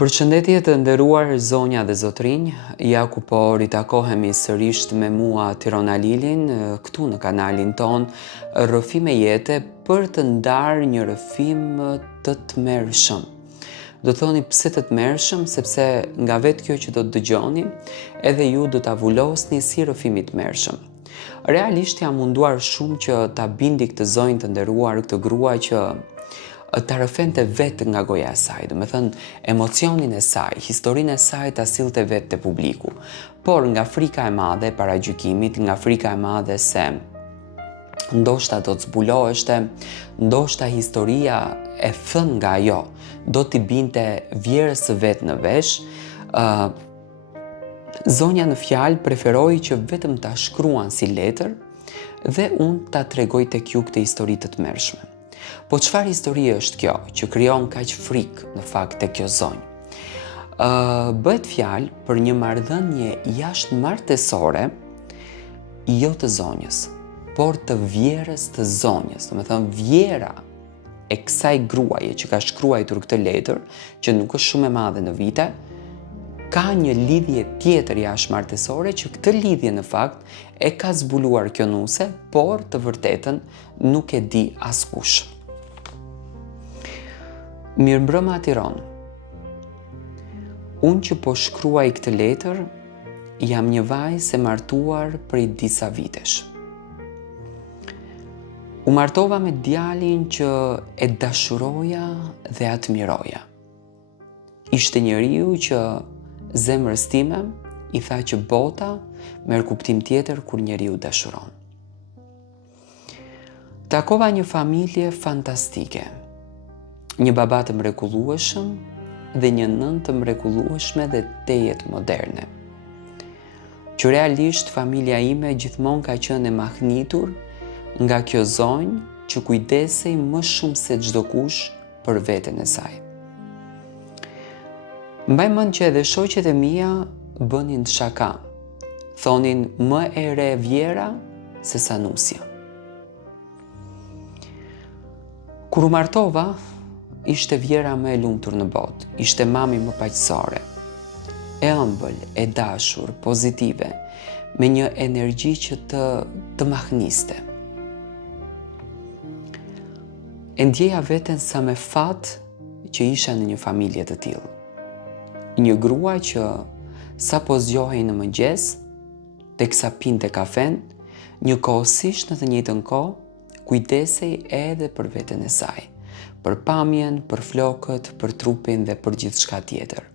Përshëndetje të nderuar zonja dhe zotrinj, ja ku po ritakohemi sërish me mua Tirona Lilin këtu në kanalin ton Rrëfime Jete për të ndarë një rrëfim të tmerrshëm. Do thoni pse të tmerrshëm, sepse nga vetë kjo që do të dëgjoni, edhe ju do ta vulosni si rrëfim i tmerrshëm. Realisht jam munduar shumë që ta bindi këtë zonjë të nderuar, këtë grua që ta rrëfente vetë nga goja e saj, do me thënë emocionin e saj, historinë e saj ta sillte vetë te publiku. Por nga frika e madhe e paragjykimit, nga frika e madhe se ndoshta do të zbuloheshte, ndoshta historia e thënë nga ajo do t'i binte vjerës së vetë në vesh, zonja në fjalë preferoi që vetëm ta shkruan si letër dhe unë ta tregoj tek ju këtë histori të tmerrshme. Po çfarë histori është kjo që krijon kaq frikë në fakt tek kjo zonjë? Bëhet fjalë për një marrëdhënie jashtëmartësore, jo të zonjës, por të vjerës të zonjës. Do me thënë vjera e kësaj gruaje që ka shkruar këtë letër, që nuk është shumë e madhe në vite, ka një lidhje tjetër jashtëmartësore që këtë lidhje në fakt e ka zbuluar kjo nuse, por të vërtetën nuk e di askush. Mirëmbrëma Tiranë. Unë që po shkruaj këtë letër, jam një vajzë e martuar prej disa vitesh. U martova me djalin që e dashuroja dhe admiroja. Ishte njeriu që zemrës time i tha që bota merr kuptim tjetër kur njeriu dashuron. Takova një familje fantastike, një baba të mrekullueshëm dhe një nënë të mrekullueshme dhe tejet moderne. Që realisht familja ime gjithmonë ka qenë e mahnitur nga kjo zonjë që kujdesej më shumë se çdo kush për veten e saj. Mbaj mend që edhe shoqet e mia bënin shaka. Thonin më e re vjera se sa nusja. Kur u martova, ishte vjera më e lumtur në botë, ishte mami më paqësore, e ëmbël, e dashur, pozitive, me një energji që të mahniste. E ndjeja veten sa me fat që isha në një familje të tillë. Një grua që sa po zgjohej në mëngjes, teksa pinte kafen, njëkohësisht në të njëjtën kohë, kujdesej edhe për veten e saj, për pamjen, për flokët, për trupin dhe për gjithçka tjetër.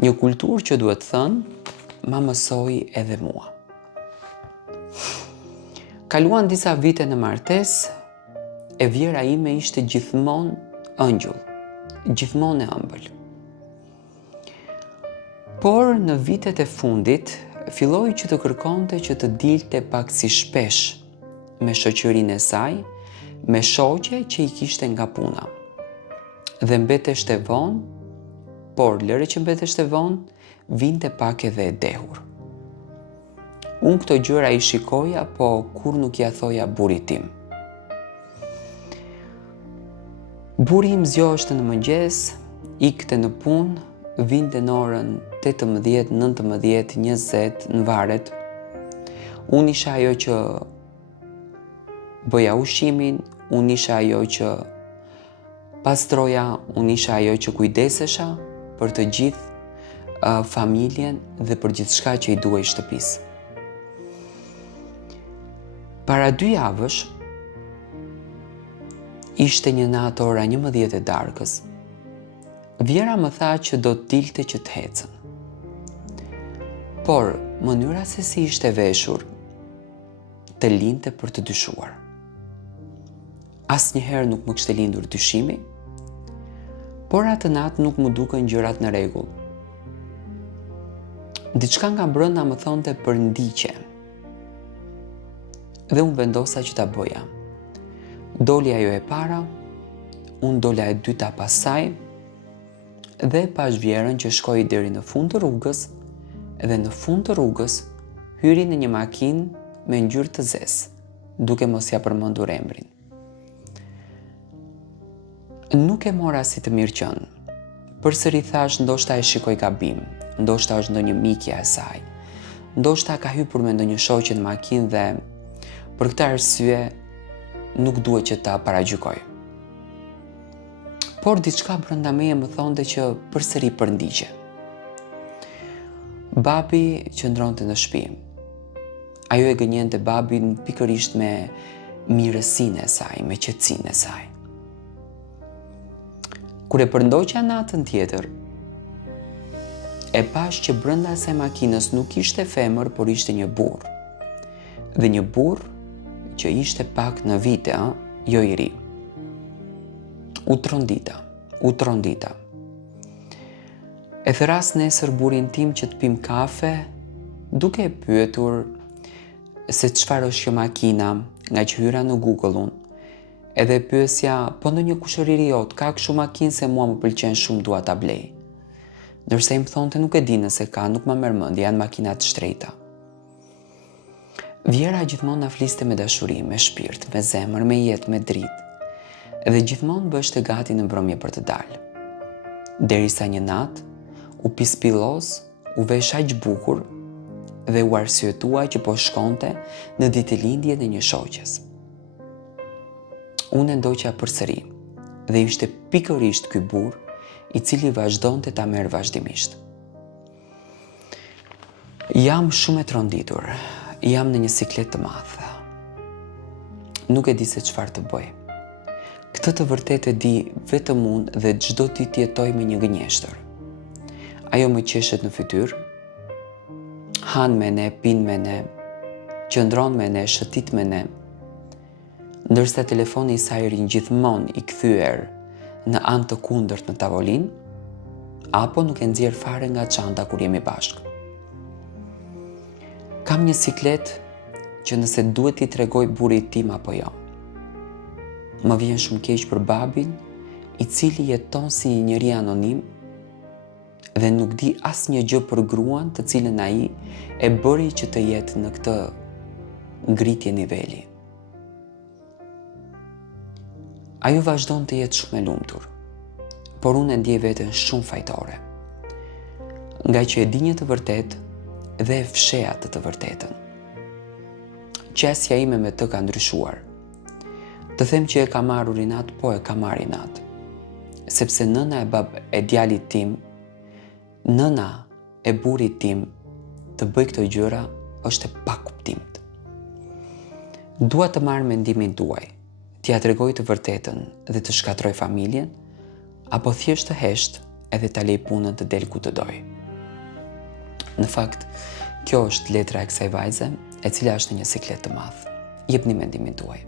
Një kulturë që duhet thënë, ma mësoi edhe mua. Kaluan disa vite në martesë, e vjera ime ishte gjithmonë ëngjëll, gjithmonë e ëmbël. Por në vitet e fundit, filloi që të kërkonte që të dilte pak si shpesh me shoqërinë e saj, me shoqe që i kishte nga puna. Dhe mbeteshte vonë, por lëre që mbeteshte vonë, vinte pak edhe e dehur. Unë këto gjëra i shikoja, po kur nuk ja thoja burrit tim. Burri im zgjoheshte në mëngjes, ikte në punë, vinte në orën 18, 19, 20 në varet. Unë isha ajo që bëja ushqimin, unë isha ajo që pastroja, unë isha ajo që kujdesesha për të gjithë familjen dhe për gjithçka që i duhej shtëpisë. Para 2 javësh, ishte një natë ora 11 e darkës, vjera më tha që do të dilte që të hecën. Por, mënyra se si ishte veshur, të linte për të dyshuar. Asnjëherë nuk më kishte lindur dyshimi, por atë natë nuk më duken gjërat në rregull. Diçka nga brenda më thonte për ndiqje. Dhe unë vendosa që ta bëja. Doli ajo e para, unë dola e dyta pas saj, dhe pash vjerën që shkoi deri në fund të rrugës, dhe në fund të rrugës hyri në një makinë me ngjyrë të zezë, duke mos ja përmendur emrin. Nuk e mora si të mirëqen, Përsëri thash, ndoshta e shikoj gabim, ndoshta është ndonjë mikja e saj, ndoshta ka hyrë me ndonjë shoqe në makinë dhe për këtë arsye nuk duhet që ta paragjykoj. Por diçka brenda meje më thonte që përsëri përndigje. Babi qëndronte në shtëpi. Ajo e gënjente babin pikërisht me mirësinë e saj, me qetësinë e saj. Kur e përndoqja natën tjetër, e pash që brenda asaj makinës nuk ishte femër, por ishte një burr. Dhe një burr që ishte pak në vite, jo i ri. U trondita. E thëras nesër burrin tim që të pim kafe, duke e pyetur se çfarë është kjo makina, nga që hyra në Google-un, edhe pyesja, po ndonjë kushëriri jot, ka kështu makinë se mua më pëlqen shumë, dua ta blej. Ndërsa im thonte nuk e di nëse ka, nuk më merr mendje, janë makina të shtrejta. Vjera gjithmonë na fliste me dashuri, me shpirt, me zemër, me jetë, me dritë. Dhe gjithmonë bështe gati në mbrëmje për të dalë. Derisa një natë u pispillos, u vesh aq bukur dhe u arsyetua që po shkonte në ditëlindjen e një shoqes. Unë e ndoqa përsëri dhe ishte pikërisht ky burr i cili vazhdonte ta merr vazhdimisht. Jam shumë e tronditur, jam në një siklet të madh. Nuk e di se çfarë të bëj. Këtë të vërtetë e di vetëm unë dhe çdo ditë jetoj me një gënjeshtër. Ajo më qeshet në fytyrë, han me ne, pin me ne, qëndron me ne, shëtit me ne, ndërsa telefoni i saj rin gjithmonë i kthyer në anë të kundërt në tavolinë, apo nuk e nxjerr fare nga çanta kur jemi bashkë. Kam një siklet që nëse duhet t'i tregoj burrit tim apo jo. Më vjen shumë keq për babin, i cili jeton si një njeri anonim dhe nuk di asnjë gjë për gruan të cilën ai e bëri që të jetë në këtë ngritje niveli. Ajo vazhdon të jetë shumë e lumtur, por unë e ndjej veten shumë fajtore. Nga që e di një të vërtetë dhe e fsheh atë të vërtetën. Qesja ime me të ka ndryshuar. Të them që e ka marrur inat, po e ka marrë inat. Sepse nëna e djalit tim, nëna e burrit tim, të bëj këto gjëra është e pakuptimt. Dua të marr mendimin tuaj, t'ia tregoj të vërtetën dhe të shkatroj familjen, apo thjesht të hesht edhe ta lej punën të del ku të doj. Në fakt, kjo është letra e kësaj vajze, e cila është në një siklet të madh. Jepni mendimin tuaj.